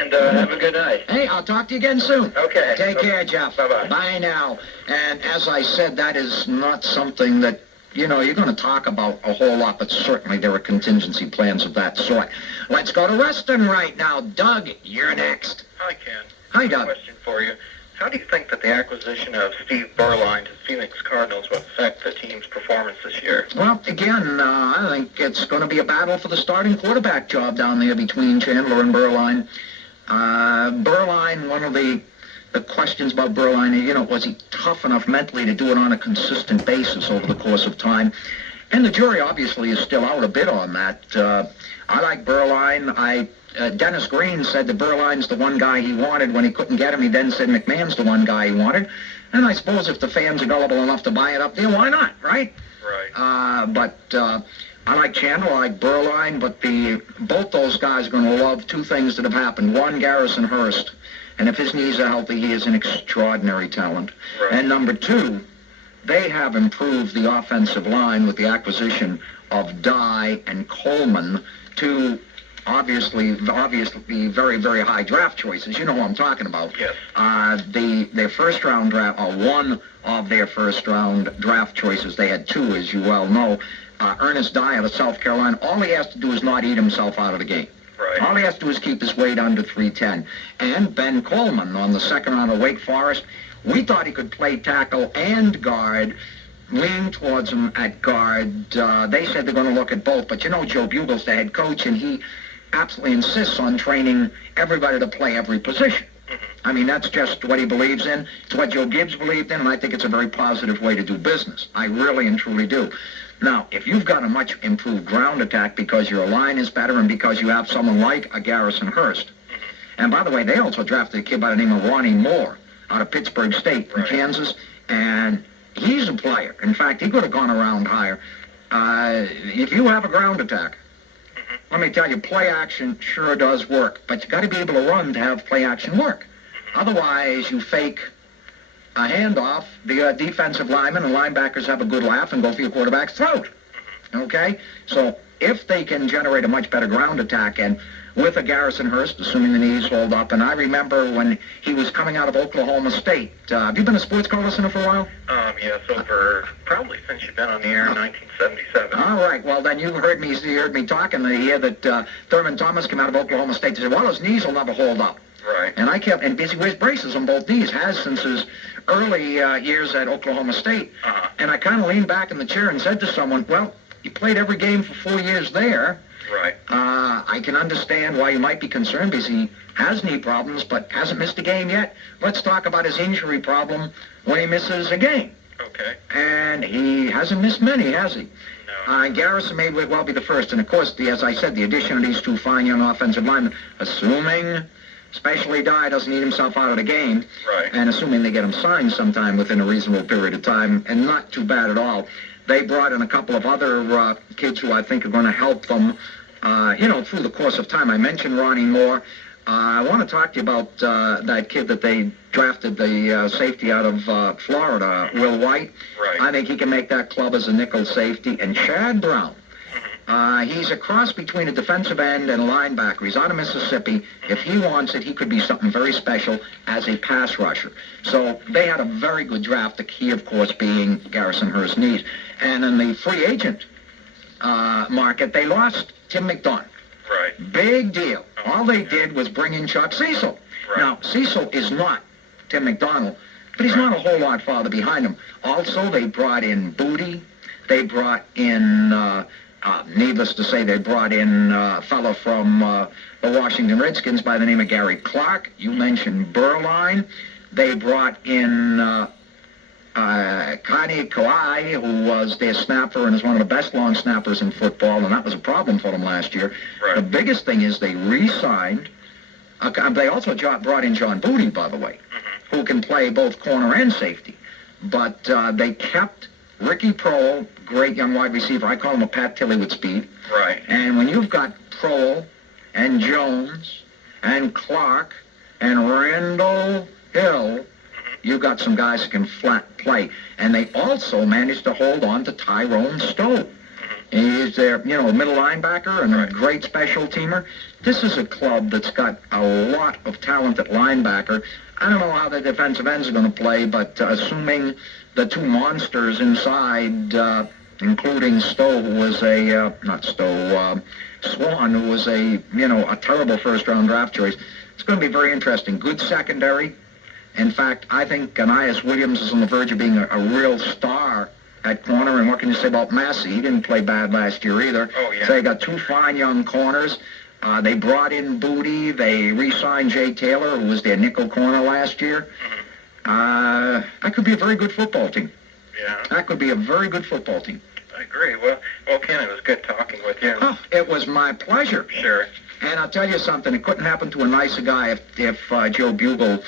And have a good night. Hey, I'll talk to you again soon. Okay. Take care, Jeff. Bye-bye. Bye now. And as I said, that is not something that, you're going to talk about a whole lot, but certainly there are contingency plans of that sort. Let's go to Reston right now. Doug, you're next. Hi, Ken. Hi, Doug. Question for you. How do you think that the acquisition of Steve Berline to Phoenix Cardinals will affect the team's performance this year? Well, again, I think it's going to be a battle for the starting quarterback job down there between Chandler and Berline. Berline, one of the questions about Berline, was he tough enough mentally to do it on a consistent basis over the course of time? And the jury obviously is still out a bit on that. I like Berline. Dennis Green said that Berline's the one guy he wanted. When he couldn't get him, he then said McMahon's the one guy he wanted. And I suppose if the fans are gullible enough to buy it up there, why not, right? Right. But I like Chandler, I like Berline, but both those guys are going to love two things that have happened. One, Garrison Hurst. And if his knees are healthy, he is an extraordinary talent. Right. And number two, they have improved the offensive line with the acquisition of Dye and Coleman, two obviously very, very high draft choices. You know who I'm talking about. Yes. Their first round draft, or one of their first round draft choices, they had two, as you well know. Ernest Dye out of South Carolina, all he has to do is not eat himself out of the game. Right. All he has to do is keep his weight under 310. And Ben Coleman on the second round of Wake Forest, we thought he could play tackle and guard, lean towards him at guard. They said they're going to look at both, but Joe Bugle's the head coach, and he absolutely insists on training everybody to play every position. I mean, that's just what he believes in. It's what Joe Gibbs believed in, and I think it's a very positive way to do business. I really and truly do. Now, if you've got a much improved ground attack because your line is better and because you have someone like a Garrison Hurst, and by the way, they also drafted a kid by the name of Ronnie Moore out of Pittsburgh State from Kansas, and he's a player. In fact, he could have gone around higher. If you have a ground attack, let me tell you, play action sure does work, but you got to be able to run to have play action work. Otherwise, you fake a handoff, the defensive linemen and linebackers have a good laugh and go for your quarterback's throat. Okay? So if they can generate a much better ground attack, and with a Garrison Hurst, assuming the knees hold up, and I remember when he was coming out of Oklahoma State. Have you been a sports car listener for a while? Yes, over probably since you've been on the air in 1977. All right. Well, then you heard me talking the year that Thurman Thomas came out of Oklahoma State. They said, well, his knees will never hold up. Right. And he wears braces on both knees, has since his early years at Oklahoma State. And I kind of leaned back in the chair and said to someone, well, you played every game for 4 years there. Right. I can understand why you might be concerned because he has knee problems but hasn't missed a game yet. Let's talk about his injury problem when he misses a game. Okay. And he hasn't missed many, has he? No. Garrison may well be the first. And, of course, as I said, the addition of these two fine young offensive linemen, assuming especially Dye doesn't eat himself out of the game, right, and assuming they get him signed sometime within a reasonable period of time, and not too bad at all. They brought in a couple of other kids who I think are going to help them, through the course of time. I mentioned Ronnie Moore. I want to talk to you about that kid that they drafted, the safety out of Florida, Will White. Right. I think he can make that club as a nickel safety. And Chad Brown. He's a cross between a defensive end and a linebacker. He's out of Mississippi. If he wants it, he could be something very special as a pass rusher. So they had a very good draft, the key, of course, being Garrison Hurst's knees. And in the free agent market, they lost Tim McDonough. Right. Big deal. All they did was bring in Chuck Cecil. Right. Now, Cecil is not Tim McDonald, but he's not a whole lot farther behind him. Also, they brought in Booty. They brought in... needless to say, they brought in a fellow from the Washington Redskins by the name of Gary Clark. You mentioned Berline. They brought in Connie Kawhi, who was their snapper and is one of the best long snappers in football, and that was a problem for them last year. Right. The biggest thing is they re-signed. They also brought in John Booty, by the way, who can play both corner and safety. But they kept Ricky Prohl, great young wide receiver. I call him a Pat Tilley with speed. Right. And when you've got Prohl and Jones and Clark and Randall Hill, you've got some guys who can flat play. And they also managed to hold on to Tyrone Stowe, He's their, middle linebacker and a great special teamer. This is a club that's got a lot of talented linebacker. I don't know how the defensive ends are going to play, but assuming the two monsters inside, including Stowe, who was Swan, who was a terrible first-round draft choice, it's going to be very interesting. Good secondary. In fact, I think Anias Williams is on the verge of being a real star at corner. And what can you say about Massey? He didn't play bad last year either. Oh, yeah. So they got two fine young corners. They brought in Booty. They re-signed Jay Taylor, who was their nickel corner last year. That could be a very good football team. Yeah. That could be a very good football team. I agree. Well, Ken, it was good talking with you. Oh, it was my pleasure. Sure. And I'll tell you something. It couldn't happen to a nicer guy if Joe Bugle,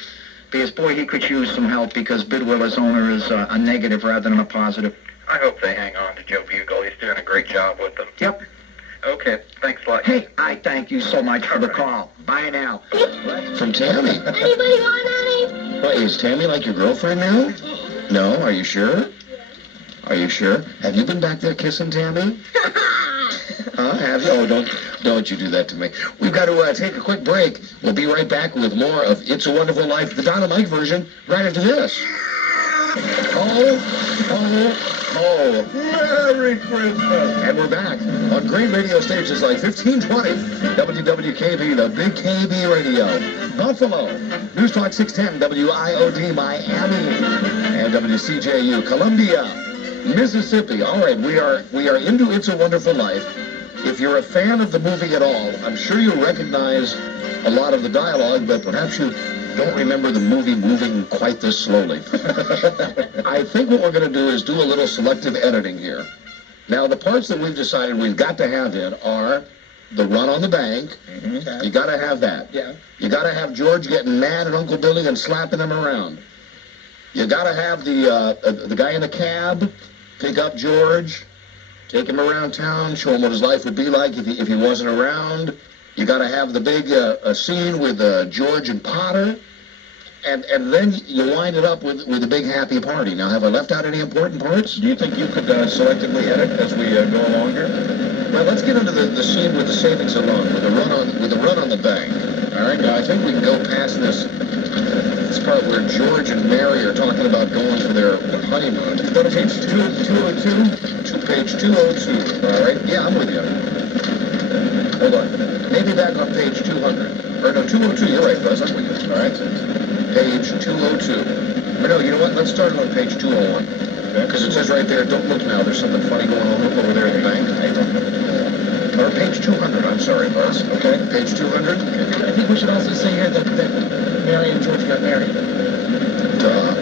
because, boy, he could use some help because Bidwell, his owner, is a negative rather than a positive. I hope they hang on to Joe Bugle. He's doing a great job with them. Yep. Okay. Thanks a lot. Hey, I thank you so much for the call. Bye now. From Tammy. Anybody want any? Wait, is Tammy like your girlfriend now? No, are you sure? Are you sure? Have you been back there kissing Tammy? Huh? Have you? Oh, don't you do that to me. We've got to take a quick break. We'll be right back with more of It's a Wonderful Life, the Dynamite version, right after this. Oh, Merry Christmas! And we're back on great radio stations like 1520, WWKB, the Big KB Radio, Buffalo, News Talk 610, WIOD Miami, and WCJU, Columbia, Mississippi. All right, we are into It's a Wonderful Life. If you're a fan of the movie at all, I'm sure you'll recognize a lot of the dialogue, but perhaps you don't remember the movie moving quite this slowly. I think what we're going to do is do a little selective editing here. Now, the parts that we've decided we've got to have in are the run on the bank. You got to have that. Yeah. You got to have George getting mad at Uncle Billy and slapping him around. You got to have the guy in the cab pick up George, take him around town, show him what his life would be like if he wasn't around. You got to have the big scene with George and Potter, and then you wind it up with a big happy party. Now, have I left out any important parts? Do you think you could selectively edit as we go along here? Well, let's get into the scene with the savings and loan, with the run on the bank. All right, now I think we can go past this part where George and Mary are talking about going for their honeymoon. Go to page 202. To page 202. All right. Yeah, I'm with you. Hold on. Maybe back on page 200. Or no, 202. You're right, Buzz. I'm with you. All right. Page 202. Or no, you know what? Let's start on page 201. Because it says right there, don't look now. There's something funny going on over there at the bank. Or page 200. I'm sorry, Buzz. Okay. Page 200. I think we should also say here that Mary and George got married. Duh.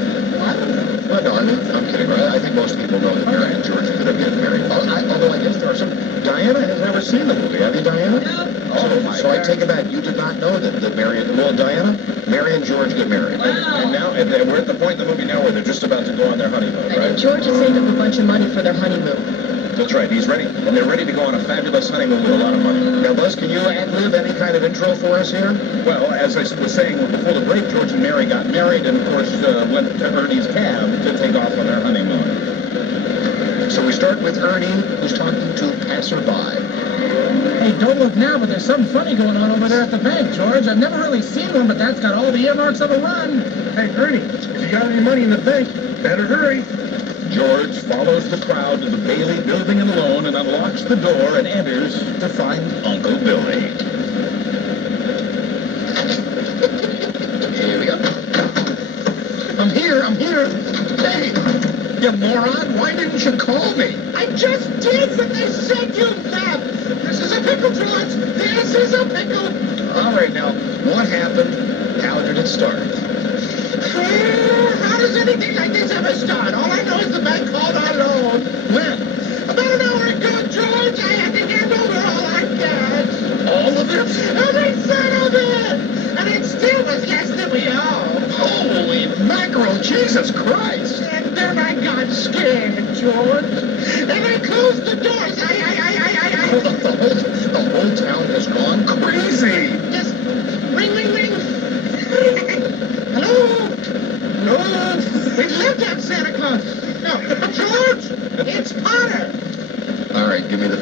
Well, no, I'm kidding. Right? I think most people know that Mary and George ended up getting married. Although I guess there are some... Diana has never seen the movie. Have you, Diana? No. So I take it back. You did not know that Mary and... Well, Diana, Mary and George get married. And now we're at the point in the movie now where they're just about to go on their honeymoon, right? George has saved up a bunch of money for their honeymoon. That's right. He's ready. And they're ready to go on a fabulous honeymoon with a lot of money. Now, Buzz, can you ad-lib any kind of intro for us here? Well, as I was saying before the break, George and Mary got married and, of course, went to Ernie's cab to take off on their honeymoon. So we start with Ernie, who's talking to passerby. Hey, don't look now, but there's something funny going on over there at the bank, George. I've never really seen one, but that's got all the earmarks of a run. Hey, Ernie, if you got any money in the bank, better hurry. George follows the crowd to the Bailey Building and Loan and unlocks the door and enters to find Uncle Billy. Here we go. I'm here. Hey, you moron, why didn't you call me? I just did, but they said you left. This is a pickle, George. This is a pickle. All right, now, what happened? How did it start? How does anything like this ever start? All I know is the bank called our loan. When? About an hour ago, George, I had to hand over all our cash. All of it? Every cent of it! And it still was less than we owe. Holy mackerel, Jesus Christ! And then I got scared, George. And I closed the doors. The whole town has gone crazy. Just ring, ring, ring. Hello? No, we left out Santa Claus. No, George, it's Potter. All right, give me the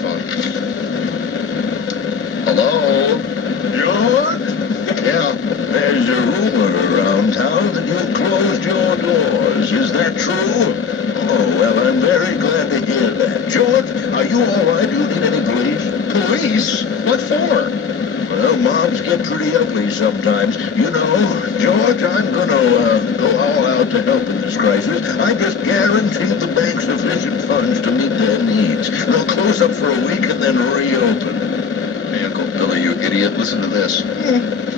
Well, mobs get pretty ugly sometimes. You know, George, I'm gonna go all out to help in this crisis. I just guaranteed the bank sufficient funds to meet their needs. They'll close up for a week and then reopen. Hey, Uncle Billy, you idiot, listen to this.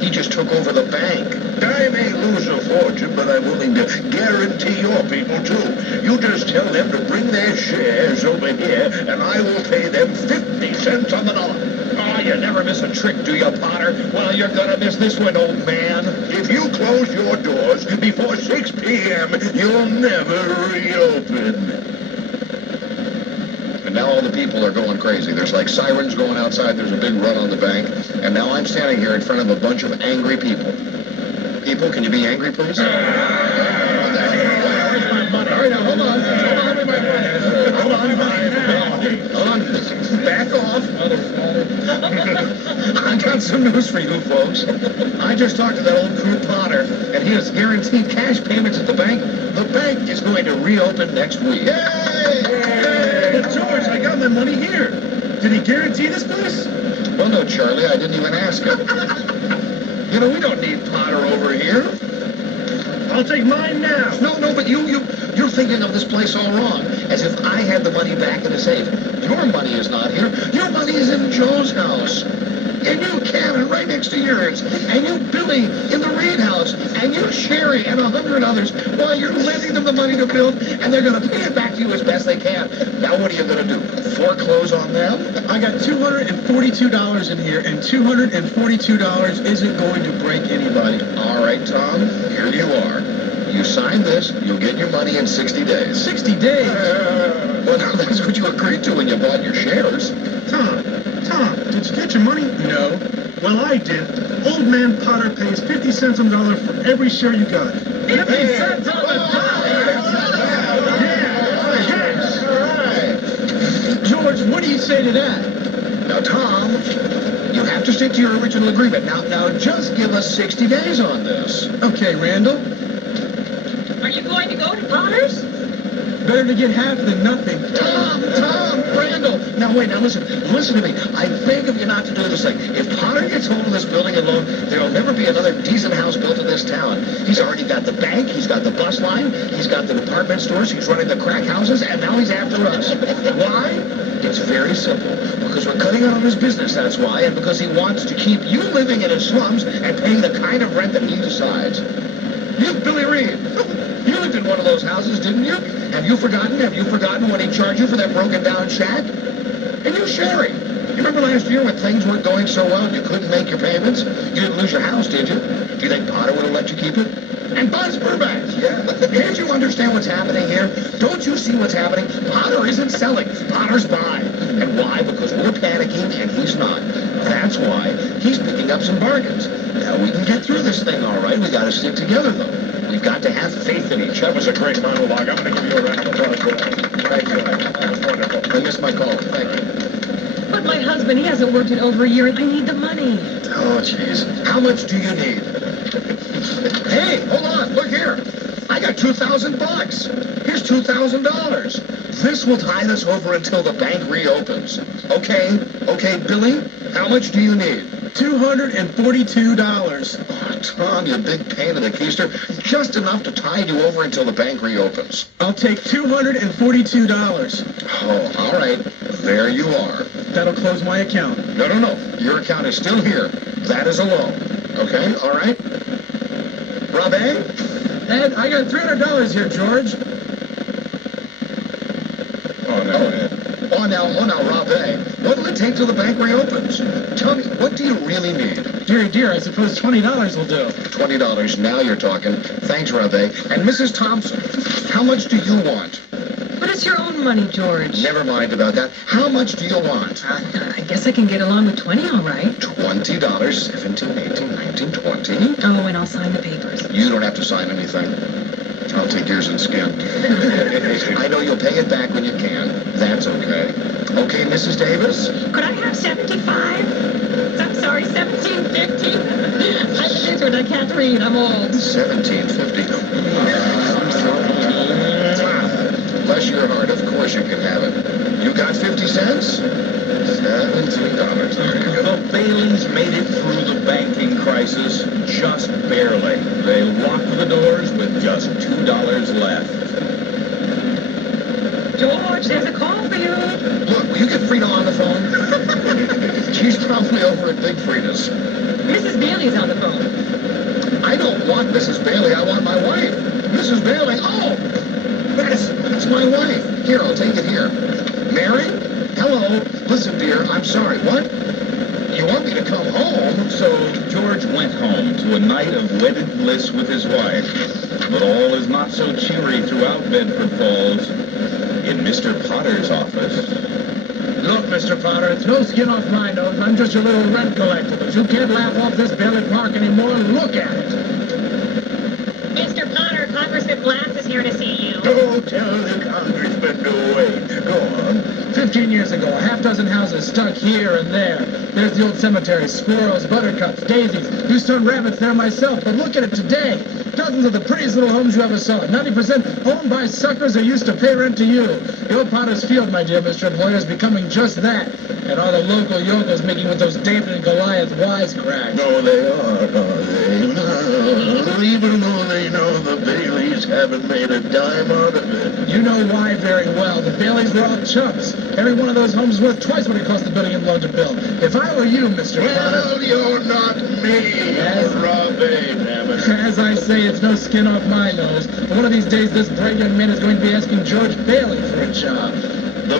He just took over the bank. I may lose a fortune, but I'm willing to guarantee your people, too. You just tell them to bring their shares over here, and I will pay them 50 cents on the dollar. Oh, you never miss a trick, do you, Potter? Well, you're gonna miss this one, old man. If you close your doors before 6 p.m., you'll never reopen. And now all the people are going crazy. There's like sirens going outside. There's a big run on the bank. And now I'm standing here in front of a bunch of angry people. People, can you be angry, please? Where's my money? All right, now, hold on. Hold on, my money. Hold on. Back off. I got some news for you folks. I just talked to that old crew Potter, and he has guaranteed cash payments at the bank. The bank is going to reopen next week. But George, I got my money here. Did he guarantee this place? Well, no, Charlie, I didn't even ask him. You know, we don't need Potter over here. I'll take mine now. No, but you're thinking of this place all wrong. As if I had the money back in the safe. Your money is not here. Your money is in Joe's house. And you, Kevin, right next to yours. And you, Billy, in the Reed house. And you, Sherry, and 100 others. While you're lending them the money to build, and they're going to pay it back to you as best they can. Now, what are you going to do? Foreclose on them? I got $242 in here, and $242 isn't going to break anybody. All right, Tom, here you are. You sign this, you'll get your money in 60 days. 60 days? Well, now, that's what you agreed to when you bought your shares. Tom, did you get your money? No. Well, I did. Old man Potter pays 50 cents on the dollar for every share you got. 50 cents on the dollar! George, what do you say to that? Now, Tom, you have to stick to your original agreement. Now, just give us 60 days on this. Okay, Randall. Are you going to go to Potter's? Better to get half than nothing. Tom, Randall. Now, wait, listen to me. I beg of you not to do this thing. If Potter gets hold of this building alone, there'll never be another decent house built in this town. He's already got the bank, he's got the bus line, he's got the department stores, he's running the crack houses, and now he's after us. Why? It's very simple. Because we're cutting out on his business, that's why, and because he wants to keep you living in his slums and paying the kind of rent that he decides. You, Billy Reed, you lived in one of those houses, didn't you? Have you forgotten when he charged you for that broken down shack? And you, Sherry, you remember last year when things weren't going so well and you couldn't make your payments? You didn't lose your house, did you? Do you think Potter would have let you keep it? And Buzz Burbank, can't you understand what's happening here? Don't you see what's happening? Potter isn't selling, Potter's buying. And why? Because we're panicking and he's not. That's why he's picking up some bargains. Now, we can get through this thing all right. We got to stick together, though. We've got to have faith in each other. That was a great monologue. I'm going to give you a round of applause for that. Thank you. That was wonderful. I missed my call. Thank you. But my husband, he hasn't worked in over a year, and I need the money. Oh, jeez. How much do you need? Hey, hold on. Look here. I got $2,000. Here's $2,000. This will tide us over until the bank reopens. Okay, Billy, how much do you need? $242. Oh, Tom, you big pain in the keister. Just enough to tide you over until the bank reopens. I'll take $242. Oh, all right. There you are. That'll close my account. No. Your account is still here. That is a loan. Okay, all right? Rob A? Ed, I got $300 here, George. Oh, now, Rob A. What'll it take till the bank reopens? Tell me, what do you really need? Dear, I suppose $20 will do. $20. Now you're talking. Thanks, Rob A. And Mrs. Thompson, how much do you want? But it's your own money, George. Never mind about that. How much do you want? I guess I can get along with 20, all right. $20, 17, 18, 19, 20. Oh, and I'll sign the papers. You don't have to sign anything. I'll take yours in skin. I know you'll pay it back when you can. That's okay. Okay, Mrs. Davis? Could I have 75? I'm sorry, 1750. I'm illiterate. I can't read. I'm old. 1750. Bless your heart. Of course you can have it. You got 50 cents? $17. There you go. Oh, Baileys made it through the banking crisis just barely. They locked the doors with just $2 left. George, there's a call for you. Look, will you get Frida on the phone? She's probably over at Big Frida's. Mrs. Bailey's on the phone. I don't want Mrs. Bailey. I want my wife. Mrs. Bailey. Oh, it's my wife. Here, I'll take it here. Mary? Hello. Listen, dear, I'm sorry. What? You want me to come home? So George went home to a night of wedded bliss with his wife. But all is not so cheery throughout Bedford Falls. In Mr. Potter's office. Look, Mr. Potter, it's no skin off my nose. I'm just your little rent collector. But you can't laugh off this Bailey Park anymore. Look at it. Mr. Potter, Congressman Glass is here to see you. Don't tell the congressman to wait. Go on. 15 years ago, a half-dozen houses stuck here and there. There's the old cemetery, squirrels, buttercups, daisies. Used to hunt rabbits there myself, but look at it today. Dozens of the prettiest little homes you ever saw. 90% owned by suckers who used to pay rent to you. The old Potter's Field, my dear Mr. Employer, is becoming just that. And all the local yokels making with those David and Goliath wisecracks. No, they are they? No. Even though they know the Baileys haven't made a dime out of it. You know why very well. The Baileys were all chumps. Every one of those homes is worth twice what it cost the building and loan to build. If I were you, Mr. Potter... Well, you're not me. Yes. You're Robbie, damn it. As I say, it's no skin off my nose. But one of these days, this bright young man is going to be asking George Bailey for a job. The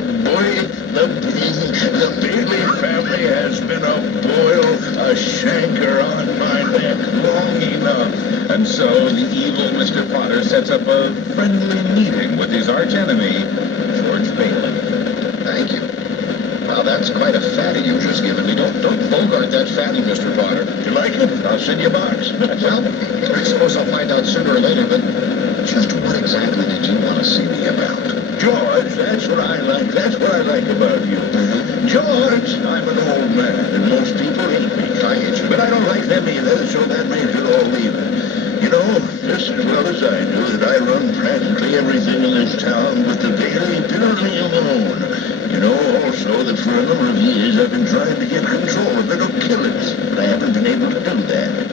Bailey family has been a boil, a shanker on my neck long enough. And so the evil Mr. Potter sets up a friendly meeting with his archenemy, George Bailey. Thank you. Wow, that's quite a fatty you've just given me. Don't bogart that fatty, Mr. Potter. You like it? I'll send you a box. Well, I suppose I'll find out sooner or later, but just what exactly did you want to see me about? George, that's what I like. That's what I like about you. George, I'm an old man, and most people hate me. I hate you. But I don't like them either, so that makes it all even. You know, just as well as I do that I run practically everything in this town with the Bailey building alone. You know also that for a number of years I've been trying to get control of it or kill it, but I haven't been able to do that.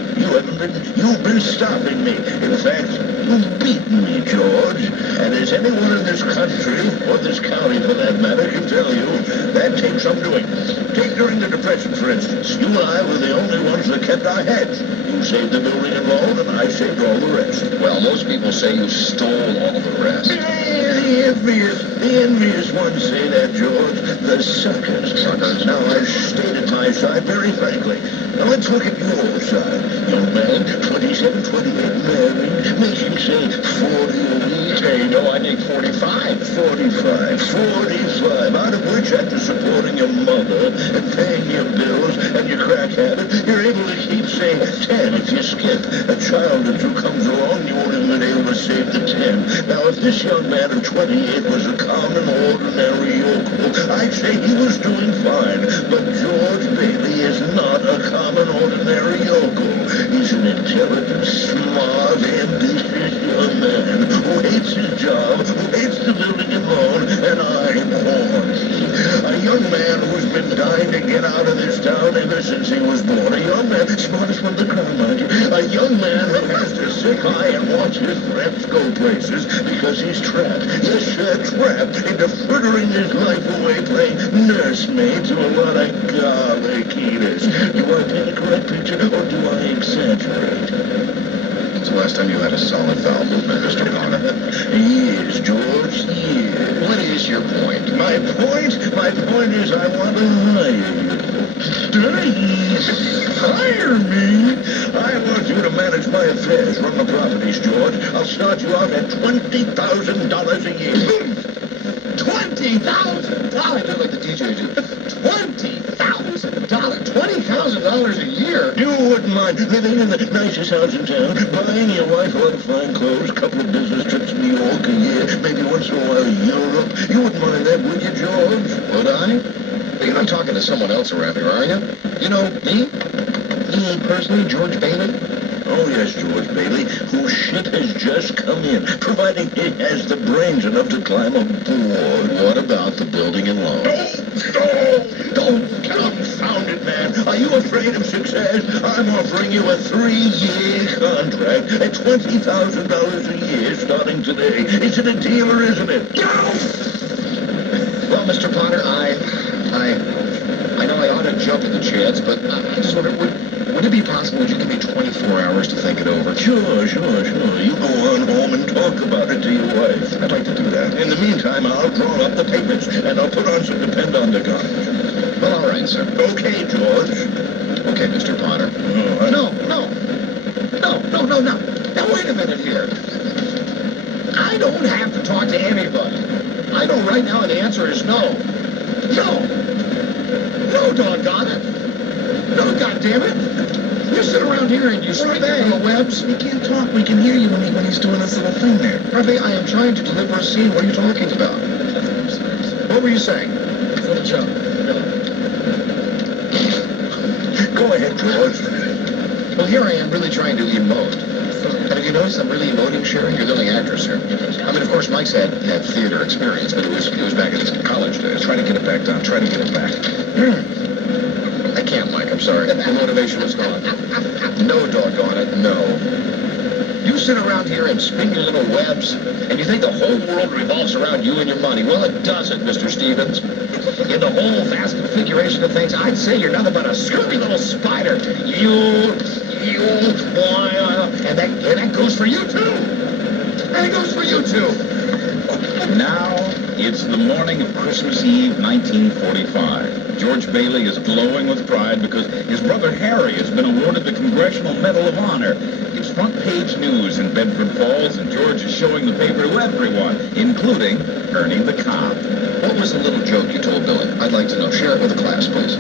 You've been stopping me. In fact, you've beaten me, George. And as anyone in this country, or this county for that matter, can tell you, that takes some doing. Take during the Depression, for instance. You and I were the only ones that kept our heads. You saved the building and loan, and I saved all the rest. Well, most people say you stole all the rest. The envious ones say that, George. The suckers. Now, I've stated my side very frankly. Now, let's look at your side. Young man, 27, 28, married, making, say, 40 a week. Hey, no, I need 45. 45, out of which, after supporting your mother and paying your bills and your crack habit, you're able to keep, say, 10 if you skip. A child or two comes along, you won't even been able to save the 10. Now, if this young man of 28 was a common, ordinary yokel, I'd say he was doing fine. But George Bailey is not a common, ordinary yokel. He's an intelligent, smart, ambitious young man who hates his job, who hates the building and loan, and I'm horny. A young man who's been dying to get out of this town ever since he was born. A young man, smartest from the crowd, mind you. A young man who has to sit by and watch his friends go places because he's trapped. Yes, sir, trapped into frittering his life away playing nursemaid to a lot of garlic-eaters. Do I paint a correct picture, or do I exaggerate? When's the last time you had a solid bowel movement, Mr. Potter? Years, George, years. What is your point? My point is I want to hire you. Please, hire me. I want you to manage my affairs, run the properties, George. I'll start you out at $20,000 a year. $20,000? Do like the DJ do. $20,000? $20,000 a year? You wouldn't mind living in the nicest house in town, buying your wife a lot of fine clothes, a couple of business trips to New York a year, maybe once in a while Europe. You wouldn't mind that, would you, George? Would I? You're not talking to someone else around here, are you? You know, me? Me personally, George Bailey? Oh, yes, George Bailey, whose shit has just come in, providing he has the brains enough to climb aboard. What about the building and loan? Don't confound it, man. Are you afraid of success? I'm offering you a 3-year contract at $20,000 a year starting today. Is it a deal or isn't it? Well, Mr. Potter, I know I ought to jump at the chance, but I just wonder, would it be possible, would you give me 24 hours to think it over? Sure. You go on home and talk about it to your wife. I'd like to do that. In the meantime, I'll draw up the papers, and I'll put on some depend on the guns. Well, all right, sir. Okay, George. Okay, Mr. Potter. Oh, No. Now, wait a minute here. I don't have to talk to anybody. I know right now the answer is no. No, doggone it. No, goddammit. You sit around here and you spin the webs. We can't talk. We can hear you when he's doing this little thing there. Harvey, I am trying to deliver a scene. What are you talking about? What were you saying? Little joke. Go ahead, George. Well, here I am really trying to emote. And have you noticed I'm really emoting, Sherry? You're the only actress here. I mean, of course, Mike's had theater experience, but it was back in his college days. Try to get it back, Don. Try to get it back. I can't, Mike. I'm sorry. The motivation is gone. No, doggone it, no. You sit around here and spin your little webs, and you think the whole world revolves around you and your money. Well, it doesn't, Mr. Stevens. In the whole vast configuration of things, I'd say you're nothing but a scurvy little spider. And that goes for you, too. And it goes for you, too. Now, it's the morning of Christmas Eve, 1945. George Bailey is glowing with pride because his brother Harry has been awarded the Congressional Medal of Honor. It's front-page news in Bedford Falls, and George is showing the paper to everyone, including Ernie the cop. What was the little joke you told Billy? I'd like to know. Share it with the class, please.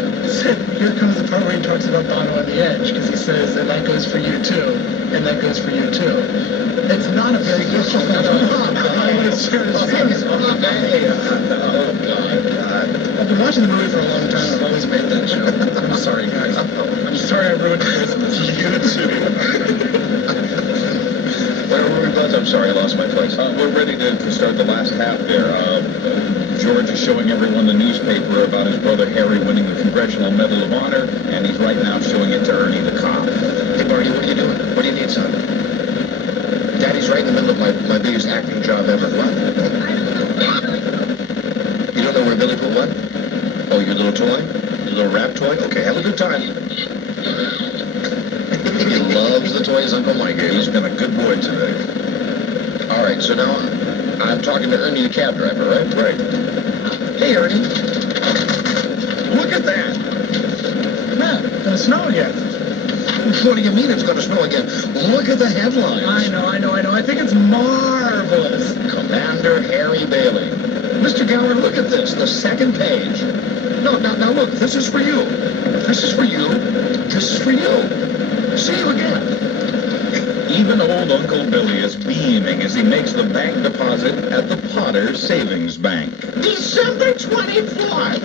Here comes the part where he talks about Bono on the Edge, because he says, and that goes for you too, and that goes for you too. It's not a very good joke. I've been watching the movie for a long time. I've always made that joke. I'm sorry, guys. I'm sorry I ruined Christmas. You too. Where were we, Buzz? I'm sorry, I lost my place. We're ready to start the last half there. George is showing everyone the newspaper about his brother Harry winning the Congressional Medal of Honor, and he's right now showing it to Ernie the cop. Hey, Barney, what are you doing? What do you need, son? Daddy's right in the middle of my biggest acting job ever. What? You don't know where Billy put what? Oh, your little toy? Your little rap toy? Okay, have a good time. He loves the toys Uncle Mike gave. He's been a good boy today. All right, so now I'm talking to Ernie the cab driver, right? Right. Hey, Ernie. Look at that. Man, it's gonna snow again. What do you mean it's going to snow again? Look at the headlines. I know. I think it's marvelous. Commander Harry Bailey. Mr. Gower, look at this. The second page. No, now look. This is for you. This is for you. This is for you. See you again. Even old Uncle Billy is beaming as he makes the bank deposit at the Potter Savings Bank. December 24th.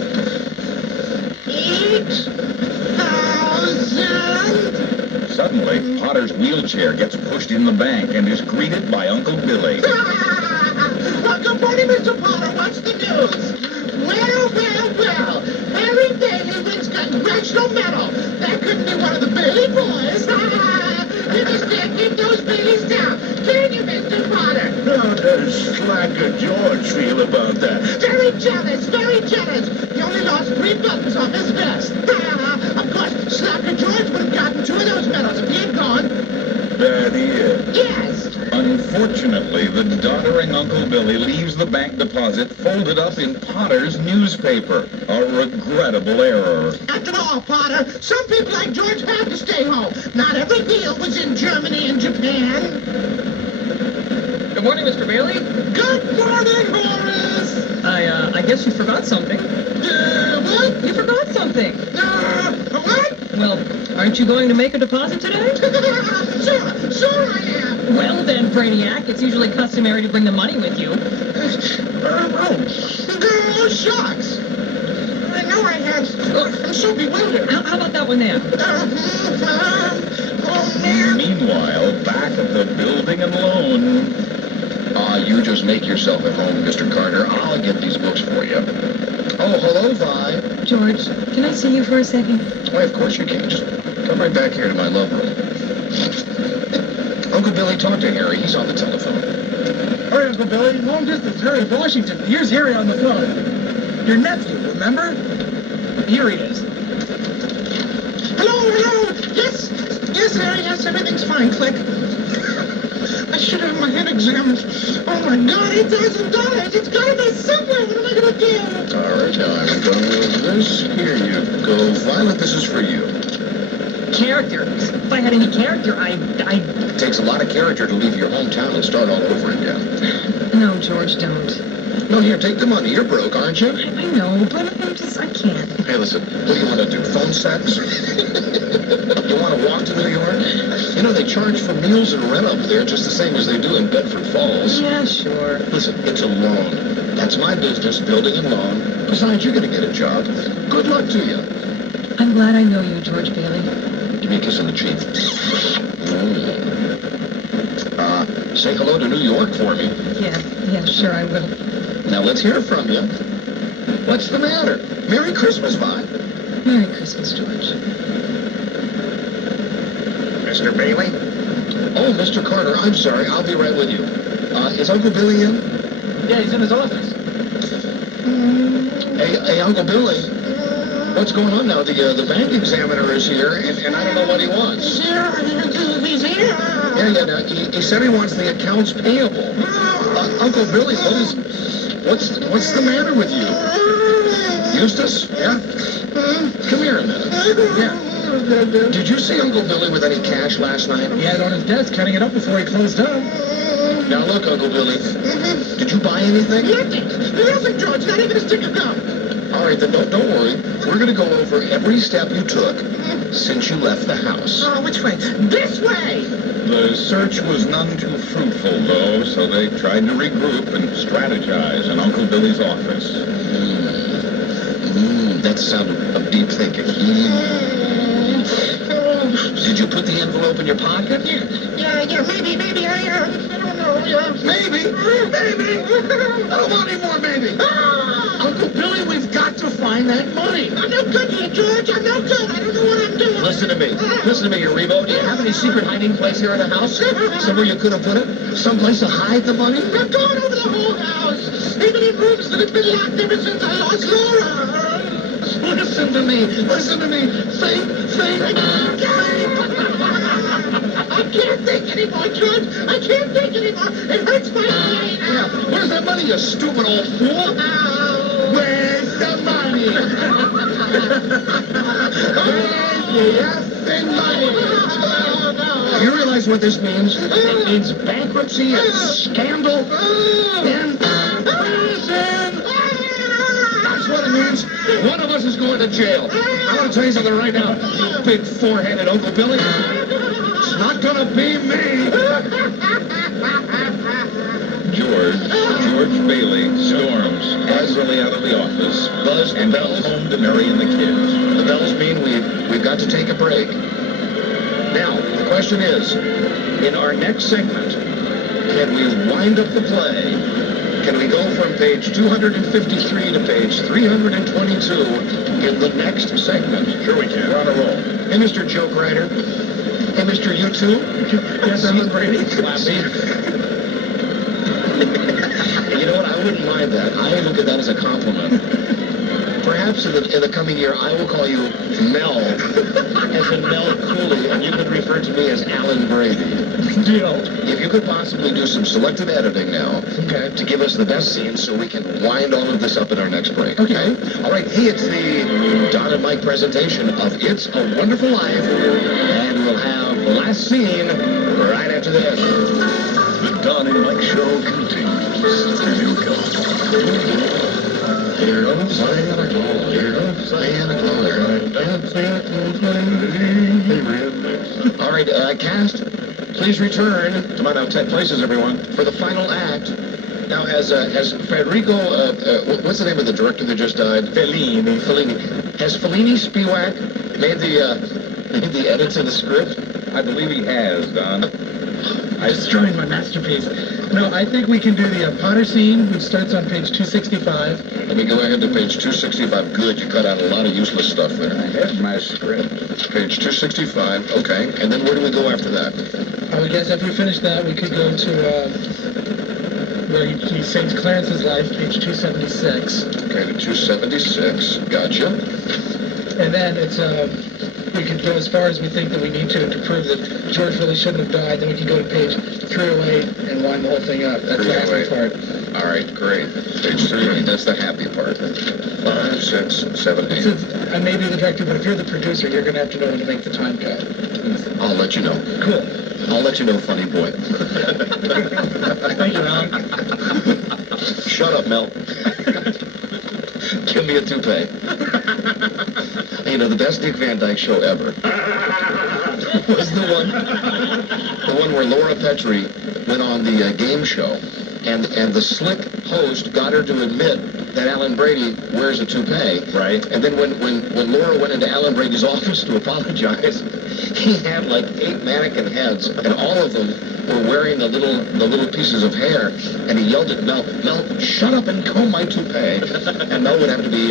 8,000. Suddenly, Potter's wheelchair gets pushed in the bank and is greeted by Uncle Billy. Well, good morning, Mr. Potter. What's the news? Well. Harry Bailey wins Congressional Medal. That couldn't be one of the Bailey boys. You just can't keep those Baileys down. Can you, Mr. Potter? How does Slacker George feel about that? Very jealous. He only lost 3 buttons off his vest. Of course, Slacker George would have gotten 2 of those medals if he had gone. Bad ear. Yes. Unfortunately, the doddering Uncle Billy leaves the bank deposit folded up in Potter's newspaper. A regrettable error. After all, Potter, some people like George had to stay home. Not every deal was in Germany and Japan. Good morning, Mr. Bailey. Good morning, Horace. I guess you forgot something. What? You forgot something. What? Well, aren't you going to make a deposit today? Sure I am. Well then, Brainiac, it's usually customary to bring the money with you. Oh, shucks. I know I had. I'm so bewildered. How about that one there? Oh, man. Meanwhile, back at the Building and Loan. You just make yourself at home, Mr. Carter. I'll get these books for you. Oh, hello, Vi. George, can I see you for a second? Why, of course you can. Just come right back here to my love room. Uncle Billy, talk to Harry. He's on the telephone. All right, Uncle Billy. Long distance, Harry of Washington. Here's Harry on the phone. Your nephew, remember? Here he is. Hello? Yes, Harry, yes, everything's fine, Click. I should have my head examined. Oh, my God, $8,000. It's got to be somewhere. What am I going to do? All right, now I'm going with this. Here you go. Violet, this is for you. Character. If I had any character, It takes a lot of character to leave your hometown and start all over again. No, George, don't. No, here, take the money. You're broke, aren't you? I know, but I can't. Hey, listen, what do you want to do? Phone sex? You want to walk to New York? You know, they charge for meals and rent up there just the same as they do in Bedford Falls. Yeah, sure. Listen, it's a loan. That's my business, building and loan. Besides, you're going to get a job. Good luck to you. I'm glad I know you, George Bailey. Give me a kiss on the cheek. Say hello to New York for me. Yeah, sure I will. Now, let's hear from you. What's the matter? Merry Christmas, Vi. Merry Christmas, George. Mr. Bailey? Oh, Mr. Carter, I'm sorry. I'll be right with you. Is Uncle Billy in? Yeah, he's in his office. Hey, Uncle Billy. What's going on now? The bank examiner is here, and I don't know what he wants. He's here. Yeah, now, he said he wants the accounts payable. Uncle Billy, what's the matter with you? Eustace? Yeah? Come here a minute. Yeah. Did you see Uncle Billy with any cash last night? He had it on his desk, counting it up before he closed up. Now look, Uncle Billy. Did you buy anything? Nothing, George. Not even a stick of gum. All right, then don't worry. We're going to go over every step you took since you left the house. Oh, which way? This way! The search was none too fruitful, though, so they tried to regroup and strategize in Uncle Billy's office. That's the sound of deep thinking. Did you put the envelope in your pocket? Yeah, maybe. I don't know, yeah. Maybe. I don't want any more maybe. Uncle Billy, we've got to find that money. I'm no good here, George. I'm no good. I don't know what I'm doing. Listen to me, Eurebo. Do you have any secret hiding place here in the house? Somewhere you could have put it? Someplace to hide the money? I've gone over the whole house. Even in rooms that have been locked ever since I lost Laura. Listen to me. Think. I can't think anymore, George. I can't think anymore. It hurts my brain. Yeah. Where's that money, you stupid old fool? Where's the money? Where's the effing money? You realize what this means? It means bankruptcy and scandal and prison. That's what it means. One of us is going to jail. I want to tell you something right now, you big four-headed Uncle Billy. It's not going to be me. George Bailey storms angrily out of the office and goes home to Mary and the kids. The bells mean we've got to take a break. Now, the question is, in our next segment, can we wind up the play? Can we go from page 253 to page 322 in the next segment? Sure we can. We're on a roll. Hey, Mr. Joke Writer. Hey, Mr. U2. Yes, I'm Brady. You know what? I wouldn't mind that. I look at that as a compliment. Perhaps in the coming year, I will call you Mel, as in Mel Cooley, and you could refer to me as Alan Brady. Deal. If you could possibly do some selective editing now, Okay. to give us the best scenes so we can wind all of this up in our next break. Okay. All right. Hey, it's the Don and Mike presentation of It's a Wonderful Life, and we'll have the last scene right after this. The Don and Mike Show continues. Here you go. Here comes Santa Claus. Here comes Santa Claus. All right, cast, please return. Come on now, 10 places, everyone. For the final act. Now, has Federico, what's the name of the director that just died? Fellini. Has Fellini Spiewak made the edits of the script? I believe he has, Don. Destroying my masterpiece. No, I think we can do the Potter scene, which starts on page 265. Let me go ahead to page 265. Good, you cut out a lot of useless stuff there. I have my script. Page 265, okay. And then where do we go after that? I would guess after we finish that, we could go to where he sings Clarence's Life, page 276. Okay, to 276. Gotcha. And then it's we could go as far as we think that we need to prove that George really shouldn't have died. Then we can go to page 308 and wind the whole thing up. That's the happy part. All right, great. Page 308, that's the happy part. 5, 6, 7, 8. Since I may be the director, but if you're the producer, you're going to have to know when to make the time cut. I'll let you know. Cool. I'll let you know, funny boy. Thank you, Alan. Shut up, Mel. Give me a toupee. You know, the best Dick Van Dyke show ever was the one where Laura Petrie went on the game show, and the slick host got her to admit that Alan Brady wears a toupee. Right. And then when Laura went into Alan Brady's office to apologize, he had like 8 mannequin heads, and all of them were wearing the little pieces of hair, and he yelled at Mel, shut up and comb my toupee. And Mel would have to be,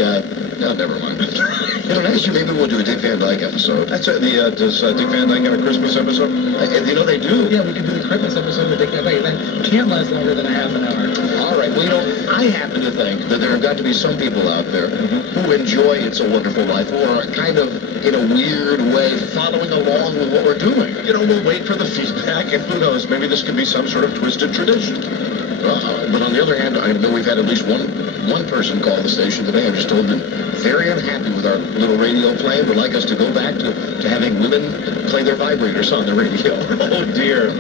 no, never mind. You know, next year maybe we'll do a Dick Van Dyke episode. That's it. Does Dick Van Dyke have a Christmas episode? You know they do. Yeah, we could do the Christmas episode of Dick Van Dyke. That can't last longer than a half an hour. All right. Well, you know, I happen to think that there have got to be some people out there who enjoy It's a Wonderful Life, or are kind of, in a weird way, following along with what we're doing. You know, we'll wait for the feedback, and who knows, maybe this could be some sort of twisted tradition. But on the other hand, I know we've had at least one person call the station today. I've just told them very unhappy with our little radio play, would like us to go back to having women play their vibrators on the radio. Oh, dear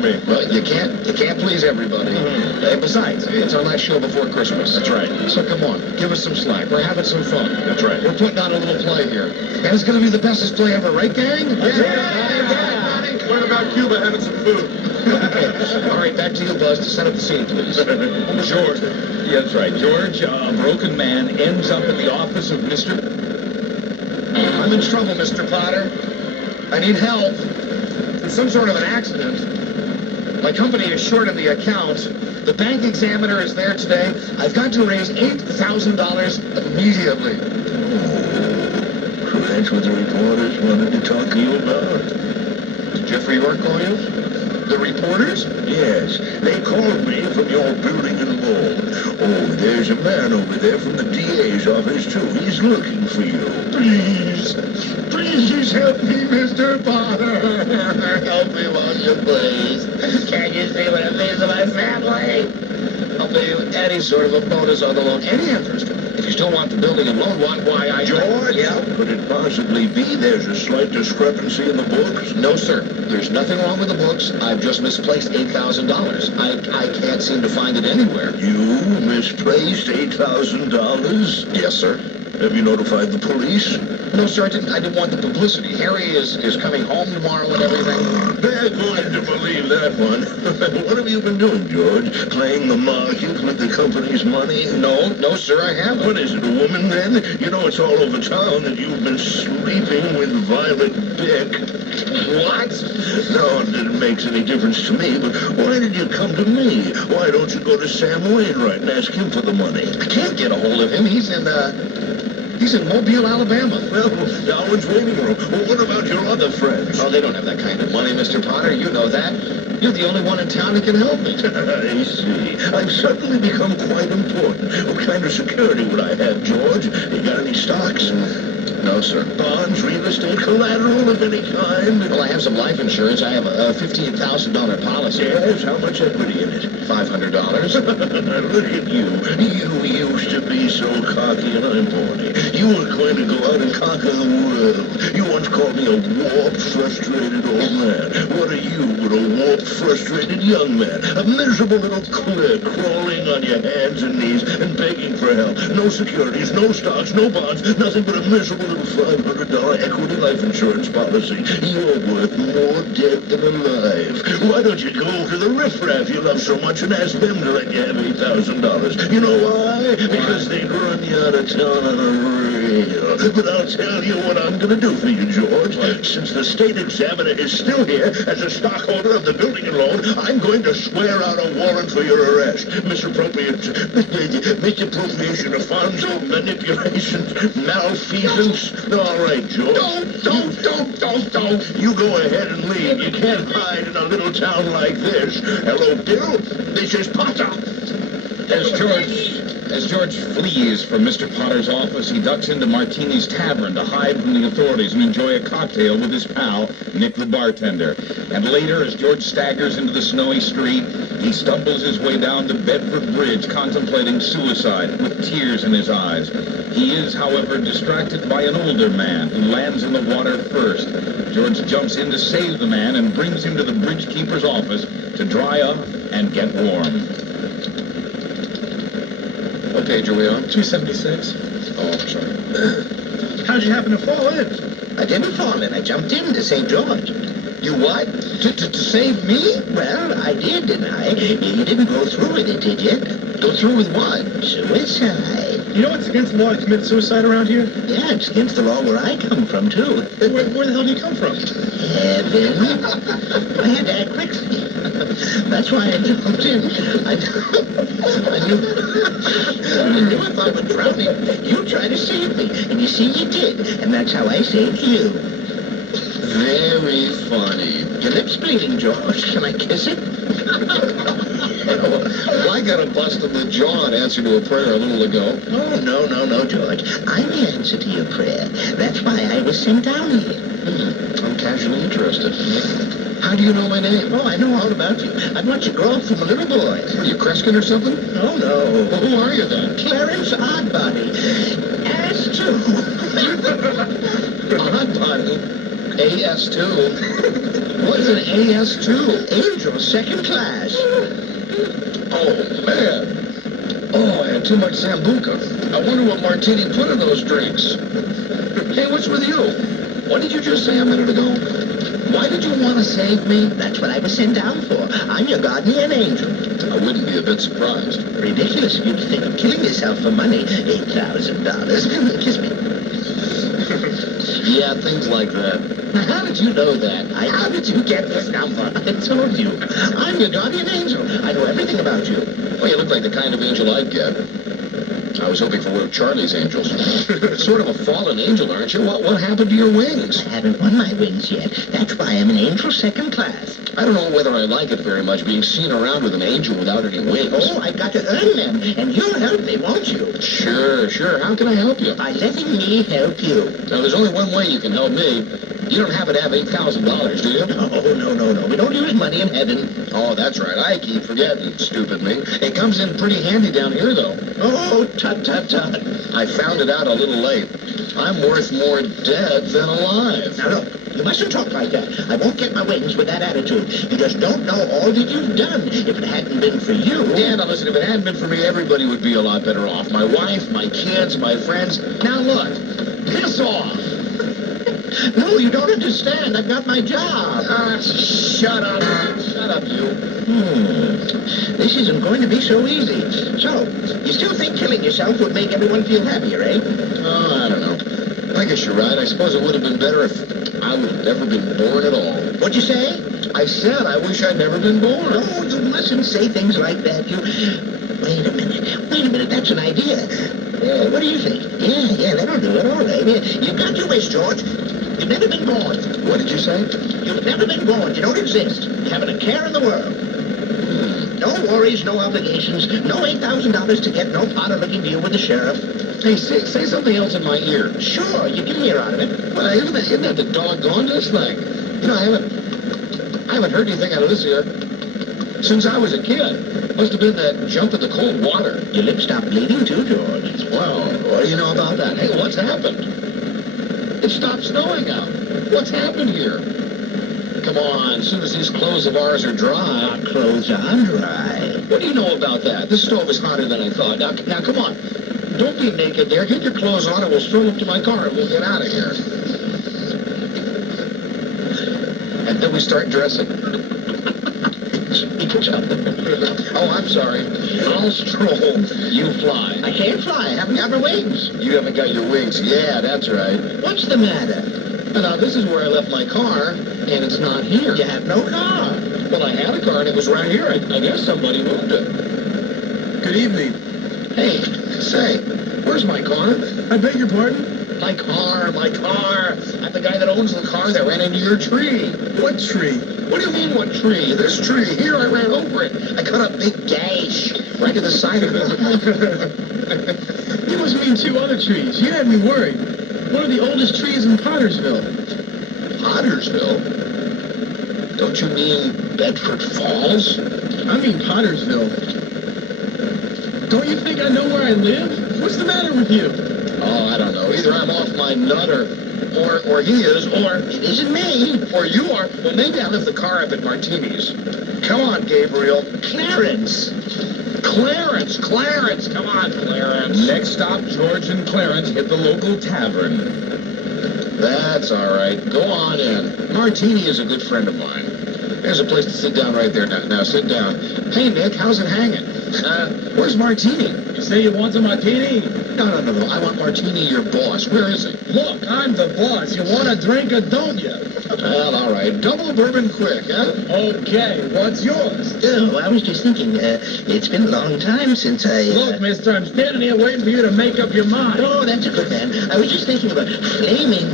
me. Well, you can't please everybody. And besides, it's our last show before Christmas. That's right. So come on, give us some slack. We're having some fun. That's right. We're putting on a little play here. And it's going to be the bestest play ever, right, gang? Yeah. What about Cuba having some food? Okay. All right, back to you, Buzz, to set up the scene, please. George. Yeah, that's right. George, a broken man, ends up at the office of Mr. I'm in trouble, Mr. Potter. I need help. There's some sort of an accident. My company is short of the account. The bank examiner is there today. I've got to raise $8,000 immediately. That's what the reporters wanted to talk to you about. Did Jeffrey York call you? The reporters? Yes, they called me from your building in Lowell. Oh, there's a man over there from the DA's office, too. He's looking for you. Please help me, Mr. Potter. Help me, won't you, please? Can't you see what it means to my family? I'll pay you any sort of a bonus on the loan, any interest. If you still want the building and loan, why I... George? Yeah? Could it possibly be there's a slight discrepancy in the books? No, sir. There's nothing wrong with the books. I've just misplaced $8,000. I can't seem to find it anywhere. You misplaced $8,000? Yes, sir. Have you notified the police? No, sir, I didn't want the publicity. Harry is coming home tomorrow and everything. They're going to believe that one. What have you been doing, George? Playing the market with the company's money? No, sir, I haven't. What is it, a woman then? You know it's all over town that you've been sleeping with Violet Dick. What? No, it makes any difference to me, but why did you come to me? Why don't you go to Sam Wainwright and ask him for the money? I can't get a hold of him. He's in Mobile, Alabama. Well, Darwin's waiting room. Well, what about your other friends? Oh, they don't have that kind of money, Mr. Potter. You know that. You're the only one in town that can help me. I see. I've suddenly become quite important. What kind of security would I have, George? You got any stocks? No, sir. Bonds, real estate, collateral of any kind? Well, I have some life insurance. I have a $15,000 policy. Yes? How much equity in it? $500. Look at you. You used to be so cocky and I'm horny. You were going to go out and conquer the world. You once called me a warped, frustrated old man. What are you but a warped, frustrated young man? A miserable little clerk crawling on your hands and knees and begging for help. No securities, no stocks, no bonds, nothing but a miserable little $500 equity life insurance policy. You're worth more dead than alive. Why don't you go to the riffraff you love so much and ask them to let you have $8,000. You know why? Because they'd run you out of town on a rail. But I'll tell you what I'm going to do for you, George. Since the state examiner is still here as a stockholder of the building and loan, I'm going to swear out a warrant for your arrest. Misappropriation of funds, manipulation, malfeasance. All right, George. Don't. You go ahead and leave. You can't hide in a little town like this. Hello, Bill. This is Potter. As George flees from Mr. Potter's office, he ducks into Martini's Tavern to hide from the authorities and enjoy a cocktail with his pal, Nick the bartender. And later, as George staggers into the snowy street, he stumbles his way down to Bedford Bridge, contemplating suicide with tears in his eyes. He is, however, distracted by an older man who lands in the water first. George jumps in to save the man and brings him to the bridge keeper's office to dry up and get warm. What page are we on? 276. Oh, I'm sorry. How'd you happen to fall in? I didn't fall in. I jumped in to save George. You what? To save me? Well, I did, didn't I? You didn't go through with it, did you? Go through with what? Suicide. You know it's against the law to commit suicide around here? Yeah, it's against the law where I come from, too. Where the hell do you come from? Heaven. I had to act quickly. That's why I jumped in. I knew if I were drowning, you'd try to save me. And you see, you did. And that's how I saved you. Very funny. Your lips bleeding, George. Can I kiss it? Well, I got a bust in the jaw in answer to a prayer a little ago. Oh, no, George. I'm the answer to your prayer. That's why I was sent down here. I'm casually interested. How do you know my name? Oh, I know all about you. I've watched you grow up from a little boy. Are you Kreskin or something? Oh, no. Well, who are you then? Clarence Oddbody. S2. Oddbody? AS2? What's an AS2? Angel, second class. Oh, man. Oh, I had too much Sambuca. I wonder what Martini put in those drinks. Hey, what's with you? What did you just say a minute ago? Why did you want to save me? That's what I was sent down for. I'm your guardian angel. I wouldn't be a bit surprised. Ridiculous of you to think of killing yourself for money. $8,000. Kiss me. Yeah, things like that. Now, how did you know that? How did you get this number? I told you. I'm your guardian angel. I know everything about you. Well, you look like the kind of angel I'd get. I was hoping for one of Charlie's angels. Sort of a fallen angel, aren't you? What happened to your wings? I haven't won my wings yet. That's why I'm an angel second class. I don't know whether I like it very much, being seen around with an angel without any wings. Oh, I've got to earn them, and you'll help me, won't you? Sure. How can I help you? By letting me help you. Now, there's only one way you can help me. You don't happen to have $8,000, do you? No. We don't use money in heaven. Oh, that's right. I keep forgetting, stupid me. It comes in pretty handy down here, though. Oh, tut. I found it out a little late. I'm worth more dead than alive. Now, look, you mustn't talk like that. I won't get my wings with that attitude. You just don't know all that you've done. If it hadn't been for you... Yeah, now listen, if it hadn't been for me, everybody would be a lot better off. My wife, my kids, my friends. Now look, piss off. No, you don't understand. I've got my job. Shut up. Shut up, you. This isn't going to be so easy. So, you still think killing yourself would make everyone feel happier, eh? Oh, I don't know. I guess you're right. I suppose it would have been better if I would have never been born at all. What'd you say? I said I wish I'd never been born. Oh, you mustn't say things like that. Wait a minute. That's an idea. What do you think? Yeah, that'll do it. All right. You've got your wish, George. You've never been born. What did you say? You've never been born. You don't exist. Haven't a care in the world. No worries, no obligations, no $8,000 to get, no Potter looking to you with the sheriff. Hey, say something else in my ear. Sure, you can hear out of it. Well, isn't that the doggonedest thing? You know, I haven't heard anything out of this here since I was a kid. Must have been that jump in the cold water. Your lips stopped bleeding too, George. Well, what do you know about that? Hey, what's happened? It stopped snowing out. What's happened here? Come on, as soon as these clothes of ours are dry. Our clothes are dry. What do you know about that? This stove is hotter than I thought. Now, come on. Don't be naked there. Get your clothes on and we'll stroll up to my car and we'll get out of here. And then we start dressing. wings. He puts up Oh, I'm sorry. I'll stroll. You fly. I can't fly. I haven't got my wings. You haven't got your wings. Yeah, that's right. What's the matter? Now, this is where I left my car, and it's not here. You have no car. Well, I had a car, and it was right here. I guess somebody moved it. Good evening. Hey, say, where's my car? I beg your pardon? My car. I'm the guy that owns the car that ran into your tree. What tree? What do you mean, what tree? This tree. Here, I ran over it. I cut a big gash right to the side of it. You must mean 2 other trees. You had me worried. One of the oldest trees in Pottersville. Pottersville? Don't you mean Bedford Falls? I mean Pottersville. Don't you think I know where I live? What's the matter with you? Oh, I don't know. Either I'm off my nut or he is, or It isn't me. or you are. Well, maybe I left the car up at Martini's. Come on, Gabriel. Clarence. Clarence. Come on, Clarence. Next stop, George and Clarence hit the local tavern. That's all right. Go on in. Martini is a good friend of mine. There's a place to sit down right there. Now sit down. Hey, Nick, how's it hanging? Where's Martini? You say you want a martini? No. I want Martini, your boss. Where is he? Look, I'm the boss. You want a drink or don't you? Well, all right. Double bourbon quick, huh? Okay, what's yours? Oh, I was just thinking, it's been a long time since I... Look, mister, I'm standing here waiting for you to make up your mind. Oh, that's a good man. I was just thinking about flaming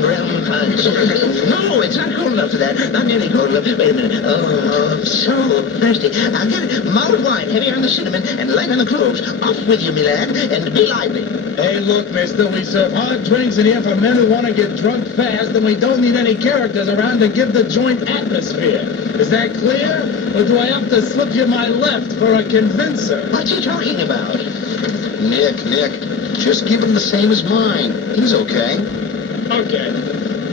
round punch. No, it's not cold enough for that. Not nearly cold enough. Wait a minute. Oh, I'm so thirsty. I'll get it. Mulled wine, heavy on the cinnamon, and light on the cloves. Off with you, me lad, and be lively. Hey, look, mister, we serve hard drinks in here for men who want to get drunk fast, and we don't need any characters around to give the joint atmosphere. Is that clear? Or do I have to slip you my left for a convincer? What's he talking about? Nick, just keep him the same as mine. He's okay. Okay.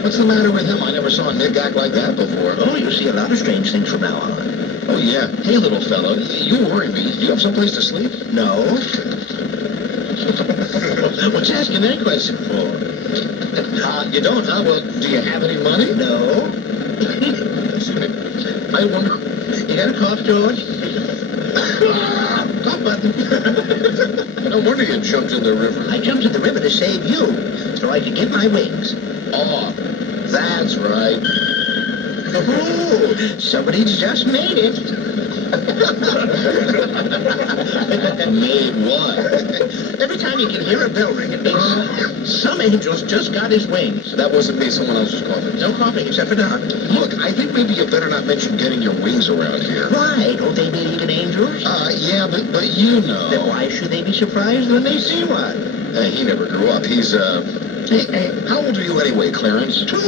What's the matter with him? I never saw Nick act like that before. Oh, you see a lot of strange things from now on. Oh, yeah. Hey, little fellow, you worry me. Do you have someplace to sleep? No. What's asking that question for? You don't, huh? Well, do you have any money? No. I wonder. You got a cough, George? Cough button. No wonder you jumped in the river. I jumped in the river to save you, so I could get my wings. Oh, that's right. Oh, somebody's just made it. Made what? Every time you can hear a bell ring, it means some angel's just got his wings. That wasn't me. Someone else was coughing. No coughing except for Doc. Look, I think maybe you better not mention getting your wings around here. Why? Don't they believe in angels? Yeah, but you know. Then why should they be surprised when they see one? He never grew up. He's, Hey, how old are you anyway, Clarence? Too